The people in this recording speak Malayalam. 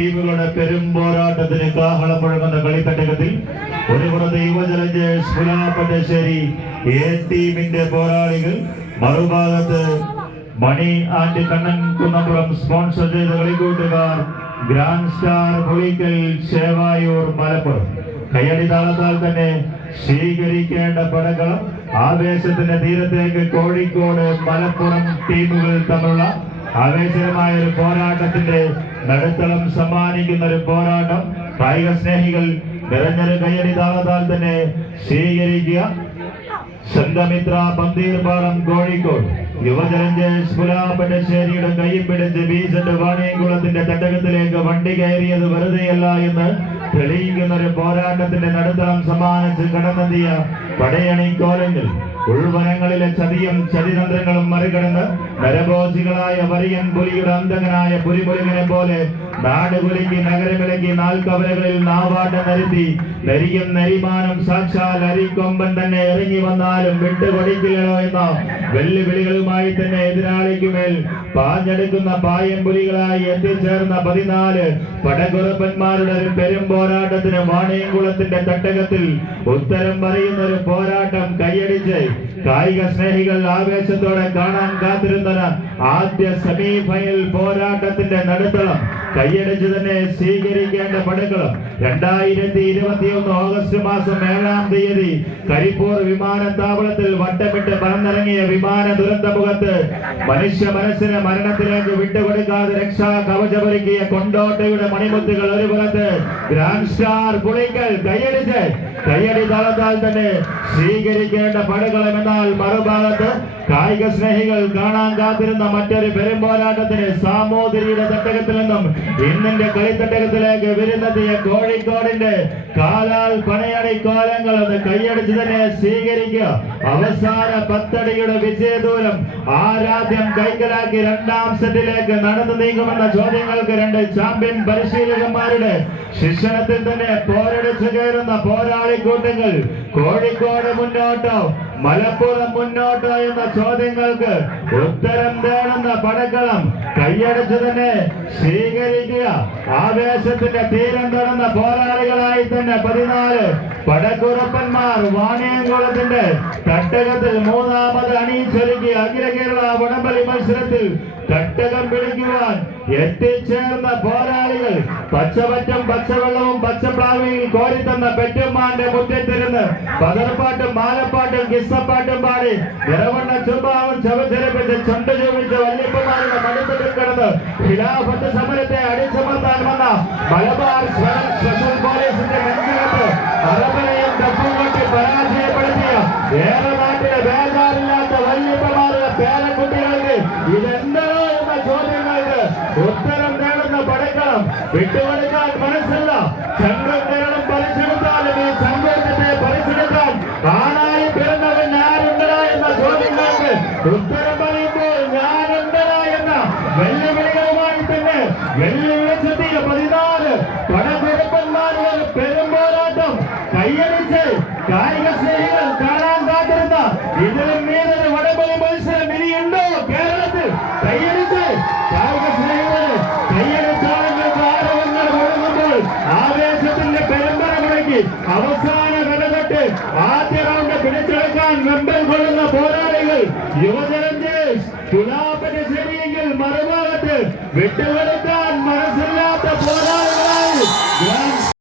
ടീമുകളുടെ പെരും പോരാട്ടത്തിന് കാഹളപ്പഴങ്ങുന്ന കളിത്തട്ടകത്തിൽ ഒരു പുറത്ത് യുവജലഞ്ചേഴ്സ് പുലാപ്പറ്റശ്ശേരി എ ടീമിന്റെ പോരാളികൾ. മറുഭാഗത്ത് മണി ആൻഡ് കണ്ണൻ കുന്നപ്പുറം സ്പോൺസർ ചെയ്ത കളിക്കൂട്ടുകാർ ഗ്രാൻഡ് സ്റ്റാർ പുളിക്കൽ ചേവായൂർ മലപ്പുറം. കയ്യടി താളത്താൽ തന്നെ സ്വീകരിക്കേണ്ട പടക്കളം. ആവേശത്തിന്റെ തീരത്തേക്ക് കോഴിക്കോട് മലപ്പുറം ടീമുകൾ തമ്മിലുള്ള ആവേശകരമായ ഒരു പോരാട്ടത്തിന്റെ നടുത്തളം സമ്മാനിക്കുന്ന ഒരു പോരാട്ടം. കായിക സ്നേഹികൾ നിറഞ്ഞൊരു കയ്യടി താളത്താൽ തന്നെ സ്വീകരിക്കുക. സംഘമിത്ര പന്തീർപാടം കോഴിക്കോട്. യുവജനഞ്ചേഷ് പുലാപ്പറ്റശ്ശേരിയുടെ കൈയും പിടിച്ച് ബീസന്റ് വാണിയംകുളത്തിന്റെ തട്ടകത്തിലേക്ക് വണ്ടി കയറിയത് വെറുതെയല്ല എന്ന് തെളിയിക്കുന്ന ഒരു പോരാട്ടത്തിന്റെ നടുത്തളം സമ്മാനിച്ച് കടന്നെത്തിയ പടയണി കോലങ്ങൾ ഉൾവനങ്ങളിലെ ചതിയും ചതിതന്ത്രങ്ങളും മറികടന്ന് നരഭോജികളായ വരിയൻ പുലിയുടെ അന്തകനായ പുലിപുലിനെ പോലെ നാട് കുലുക്കി നഗരങ്ങളിലേക്ക് നാൽക്കവലകളിൽ നാവാട്ടം നിരത്തി നരിയും നരിമാനും സാക്ഷാൽ അരിക്കൊമ്പൻ തന്നെ ഇറങ്ങി വന്നാലും വിട്ടുകൊടിക്കില്ലല്ലോ എന്ന വെല്ലുവിളികളുമായി തന്നെ എതിരാളിക്ക് മേൽ പാഞ്ഞെടുക്കുന്ന പായം പുലികളായി എത്തിച്ചേർന്ന പതിനാല് പടകുറപ്പന്മാരുടെ ഒരു പെരും പോരാട്ടത്തിന് വാണിയംകുളത്തിന്റെ തട്ടകത്തിൽ ഉത്തരം പറയുന്ന ഒരു പോരാട്ടം കൈയടിച്ച് കായിക സ്നേഹികൾ ആവേശത്തോടെ കാണാൻ കാത്തിരുന്ന ആദ്യ സെമി ഫൈനൽ പോരാട്ടത്തിന്റെ നടുത്തളം. കൈയടിച്ച് തന്നെ സ്വീകരിക്കേണ്ട പടക്കളം. രണ്ടായിരത്തി ഇരുപത്തി ഒന്ന് ഓഗസ്റ്റ് മാസം ഏഴാം തീയതി കരിപ്പൂർ വിമാനത്താവളത്തിൽ വട്ടമിട്ട് പറന്നിറങ്ങിയ വിമാന ദുരന്ത മുഖത്ത് മനുഷ്യ മനസ്സിന് മരണത്തിലേക്ക് വിട്ടുകൊടുക്കാതെ രക്ഷാ കവചമൊരുക്കിയ കൊണ്ടോട്ടയുടെ മണിമുത്തുകൾ ഒരു പുറത്ത്. ഗ്രാൻഡ് സ്റ്റാർ പുളിക്കൽ കൈയടിച്ച് കൈയടി താളത്താൽ തന്നെ സ്വീകരിക്കേണ്ട പടുകളം എന്നാൽ മറുഭാഗത്ത് കായിക സ്നേഹികൾ കാണാൻ കാത്തിരുന്ന മറ്റൊരു പെരുമ്പോരാട്ടത്തിന് സാമൂതിരിയുടെ തട്ടകത്തിൽ നിന്നും ഇന്നിന്റെ കളിത്തട്ടകത്തിലേക്ക് വിരുന്നെത്തിയ കോഴിക്കോടിന്റെ കാലാൽ പണയടി കോലങ്ങൾ അത് കൈയടിച്ച് തന്നെ സ്വീകരിക്കുക. അവസാന പത്തടിയുടെ വിജയദൂരം ആരാധ്യം കൈക്കലാക്കി രണ്ടാം സെറ്റിലേക്ക് നടന്നു നീങ്ങുമെന്ന ചോദ്യങ്ങൾക്ക് രണ്ട് ചാമ്പ്യൻ പരിശീലകന്മാരുടെ ശിക്ഷണത്തിൽ തന്നെ പോരടിച്ചു കയറുന്ന പോരാളി കൂട്ടങ്ങൾ കോഴിക്കോട് മുന്നോട്ടോ മലപ്പുറം മുന്നോട്ടോ എന്ന ചോദ്യങ്ങൾക്ക് ഉത്തരം തേടുന്ന പടക്കളം കൈയടച്ചു തന്നെ സ്വീകരിക്കുക. ആവേശത്തിന്റെ തീരം തൊടുന്ന പോരാളികളായി തന്നെ പതിനാല് പടക്കുറപ്പന്മാർ വാണിയംകുളത്തിന്റെ തട്ടകത്തിൽ മൂന്നാമത് അണിയിച്ചൊരുക്കി അഖില കേരള വടംവലി മത്സരത്തിൽ തട്ടകം പിടിക്കുവാൻ എത്തിച്ചേർന്ന പോരാളികൾ പച്ചവറ്റം പച്ചവെള്ളവും പച്ചപ്ലാവിയിൽ കോരിത്തന്ന പെറ്റുമ്മാന്റെ മുറ്റത്തിരുന്ന് പകർപ്പാട്ടും മാലപ്പാട്ടും കിസ്സപ്പാട്ടും പാടി നിറവണ്ണ ചുമ്പാവും ചവചരിപ്പിച്ച് ചുണ്ട് ചൂപിച്ച് വല്യപ്പമാരുടെ മടിത്തട്ടിൽ കിടന്ന് ഖിലാഫത്ത് സമരത്തെ അടിച്ചമർത്താൻ വന്ന മലബാർ സ്പെഷ്യൽ പോലീസിന്റെ നെഞ്ചികത്ത് അറബനെയും ഡപ്പും കൊട്ടി പരാജയപ്പെടുത്തിയ ഏറെ നാട്ടിലെ വേദാറില്ലാത്ത വല്യപ്പമാരുടെ പേരക്കുട്ടികൾക്ക് ഇതെന്തോ പടക്കണം വിട്ടുകൊടുക്കാൻ മനസ്സില്ല ചങ്കം കേരളം പറിച്ചെടുത്താലും ഈ സംഘത്തെ പറിച്ചെടുക്കാൻ ആണായി പിറന്നവൻ ഞാനുണ്ടടാ എന്ന ചോദ്യങ്ങൾക്ക് ഉത്തരം അവസാന കടകെട്ട് ആദ്യ റൗണ്ട് പിടിച്ചെടുക്കാൻ വെമ്പൽ കൊള്ളുന്ന പോരാളികൾ യുവജനഞ്ചേഴ്സ് തുലാപ്പന്റെ ശരിയെങ്കിൽ മറുഭാഗത്ത് വിട്ടുകൊടുക്കാൻ